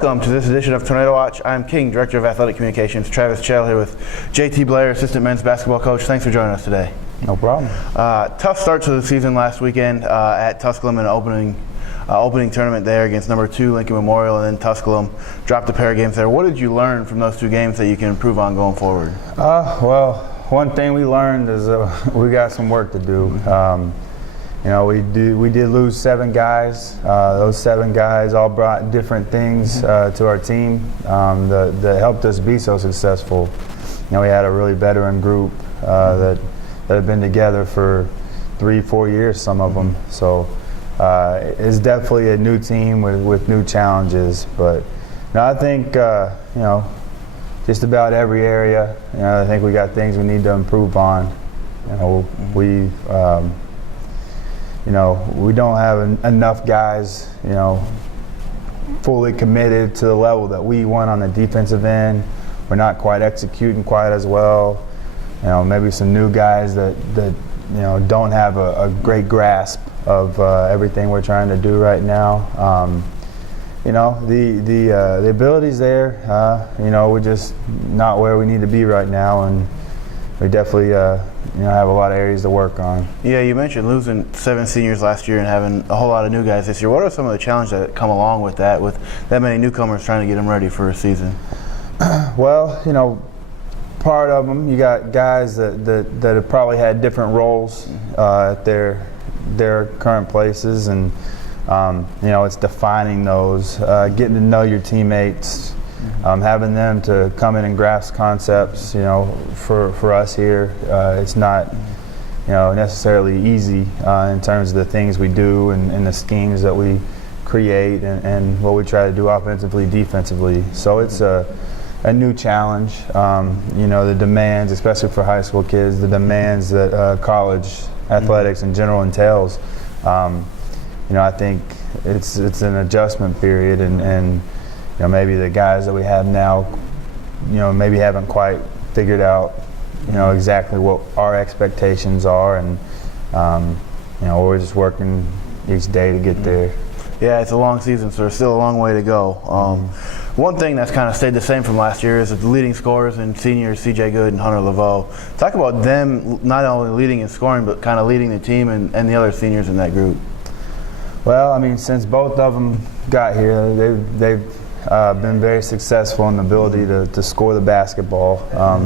Welcome to this edition of Tornado Watch. I'm King, Director of Athletic Communications, Travis Chell, here with JT Blair, Assistant Men's Basketball Coach. Thanks for joining us today. No problem. Tough start to the season last weekend at Tusculum in an opening tournament there against number 2 Lincoln Memorial, and then Tusculum dropped a pair of games there. What did you learn from those 2 games that you can improve on going forward? Well, one thing we learned is we got some work to do. We did lose 7 guys. Those 7 guys all brought different things to our team that helped us be so successful. We had a really veteran group that have been together for 3-4 years, some of them. So it's definitely a new team with new challenges. But I think just about every area, I think we got things we need to improve on. We don't have enough guys, fully committed to the level that we want on the defensive end. We're not quite executing quite as well. Maybe some new guys that don't have a great grasp of everything we're trying to do right now. The ability's there. We're just not where we need to be right now, and we definitely have a lot of areas to work on. Yeah, you mentioned losing 7 seniors last year and having a whole lot of new guys this year. What are some of the challenges that come along with that, with that many newcomers trying to get them ready for a season? Well, part of them, you got guys that have probably had different roles at their current places, and it's defining those, getting to know your teammates, having them to come in and grasp concepts. For us here, it's not necessarily easy in terms of the things we do and the schemes that we create and what we try to do offensively, defensively. So it's a new challenge. The demands, especially for high school kids, the demands that college athletics in general entails. I think it's an adjustment period, and maybe the guys that we have now, maybe haven't quite figured out, exactly what our expectations are, and we're just working each day to get there. Yeah, it's a long season, so there's still a long way to go. One thing that's kind of stayed the same from last year is the leading scorers and seniors, C.J. Good and Hunter Laveau. Talk about them not only leading in scoring, but kind of leading the team and the other seniors in that group. Well, since both of them got here, they've been very successful in the ability to score the basketball. I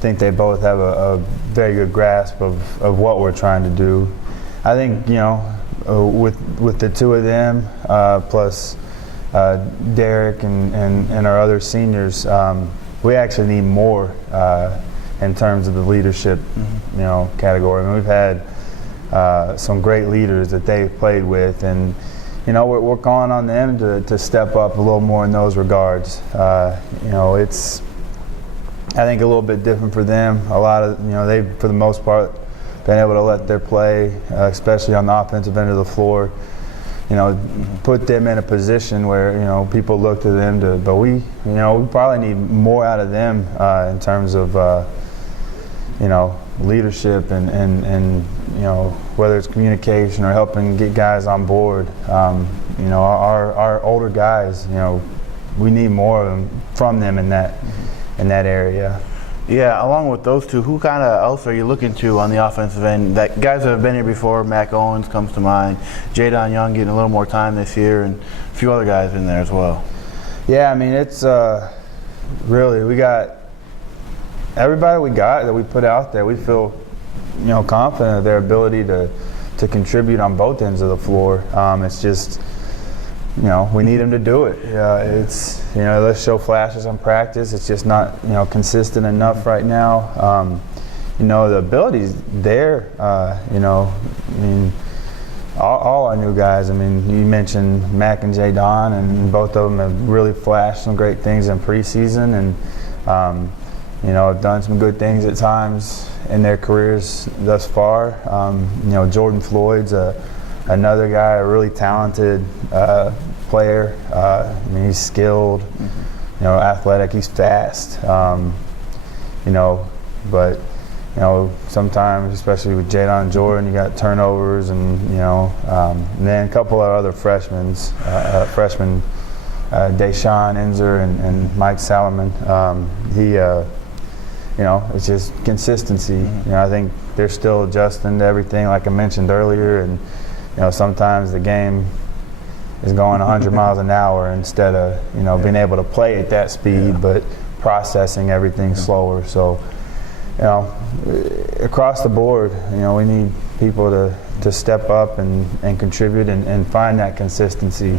think they both have a very good grasp of what we're trying to do. I think, with the 2 of them, plus Derek and our other seniors, we actually need more in terms of the leadership, category. We've had some great leaders that they've played with, and we're calling on them to step up a little more in those regards. It's, I think, a little bit different for them. A lot of, they've, for the most part, been able to let their play, especially on the offensive end of the floor, put them in a position where, people look to them but we probably need more out of them in terms of, leadership and whether it's communication or helping get guys on board. Our older guys, we need more of them from them in that area. Yeah, along with those 2, who kind of else are you looking to on the offensive end? That guys that have been here before, Mac Owens comes to mind, Jadon Young getting a little more time this year, and a few other guys in there as well. Yeah, it's really, we got everybody we got that we put out there. We feel, confident of their ability to contribute on both ends of the floor. It's just, we need them to do it. It's, let's show flashes on practice. It's just not, consistent enough right now. The ability's there. All our new guys. You mentioned Mac and Jadon, and both of them have really flashed some great things in preseason, and have done some good things at times in their careers thus far. Jordan Floyd's another guy, a really talented player. He's skilled, athletic. He's fast. But sometimes, especially with Jadon and Jordan, you got turnovers, and then a couple of other freshmen Deshaun Enzer and Mike Salomon. It's just consistency. I think they're still adjusting to everything, like I mentioned earlier, and sometimes the game is going 100 miles an hour instead of being able to play at that speed, but processing everything slower. So across the board, we need people to step up and contribute and find that consistency,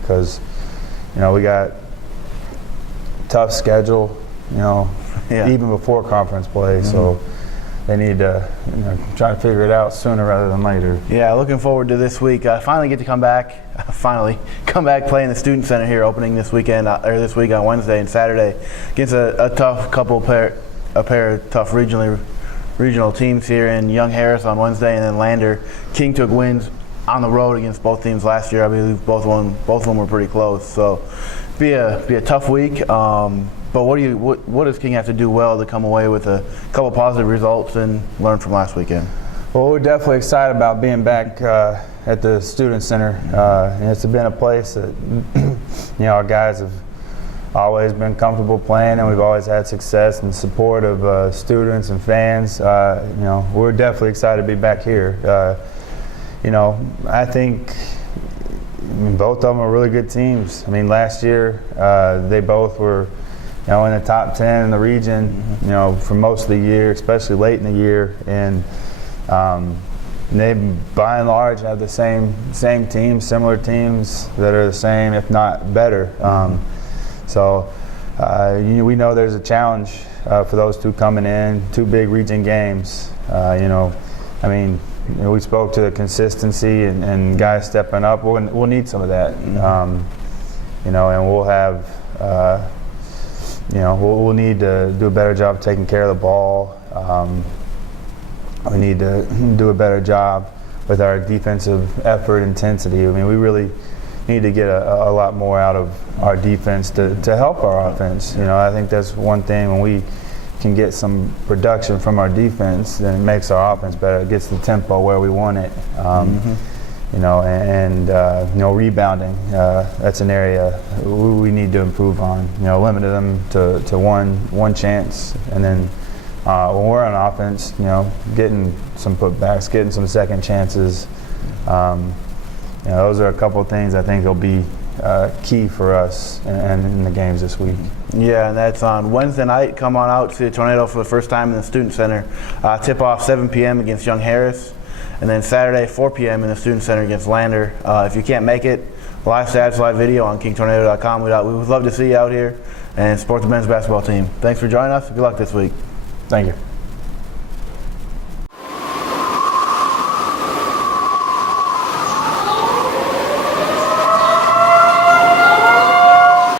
because we got tough schedule, even before conference play. So they need to try to figure it out sooner rather than later. Yeah, looking forward to this week. I finally get to come back play in the Student Center here, opening this weekend or this week on Wednesday and Saturday against a tough pair of tough regional teams here in Young Harris on Wednesday, and then Lander. King took wins on the road against both teams last year. I believe both of them were pretty close. So be a tough week. But what does King have to do well to come away with a couple positive results and learn from last weekend? Well, we're definitely excited about being back at the Student Center. And it's been a place that our guys have always been comfortable playing, and we've always had success and support of students and fans. We're definitely excited to be back here. I think both of them are really good teams. Last year they both were in the top 10 in the region, for most of the year, especially late in the year, and they, by and large, have the same teams, similar teams that are the same, if not better. So we know there's a challenge for those two coming in, two big region games. We spoke to the consistency and guys stepping up. We'll need some of that, and we'll have. We'll need to do a better job taking care of the ball. We need to do a better job with our defensive effort intensity. We really need to get a lot more out of our defense to help our offense. I think that's one thing. When we can get some production from our defense, then it makes our offense better. It gets the tempo where we want it. Rebounding, that's an area we need to improve on. Limited them to one chance, and then when we're on offense, getting some putbacks, getting some second chances. Those are a couple of things I think will be key for us in the games this week. Yeah, and that's on Wednesday night. Come on out to the Tornado for the first time in the Student Center. Tip-off 7 p.m. against Young Harris. And then Saturday, 4 p.m. in the Student Center against Lander. If you can't make it, live stats, live video on KingTornado.com. We would love to see you out here and support the men's basketball team. Thanks for joining us. Good luck this week. Thank you.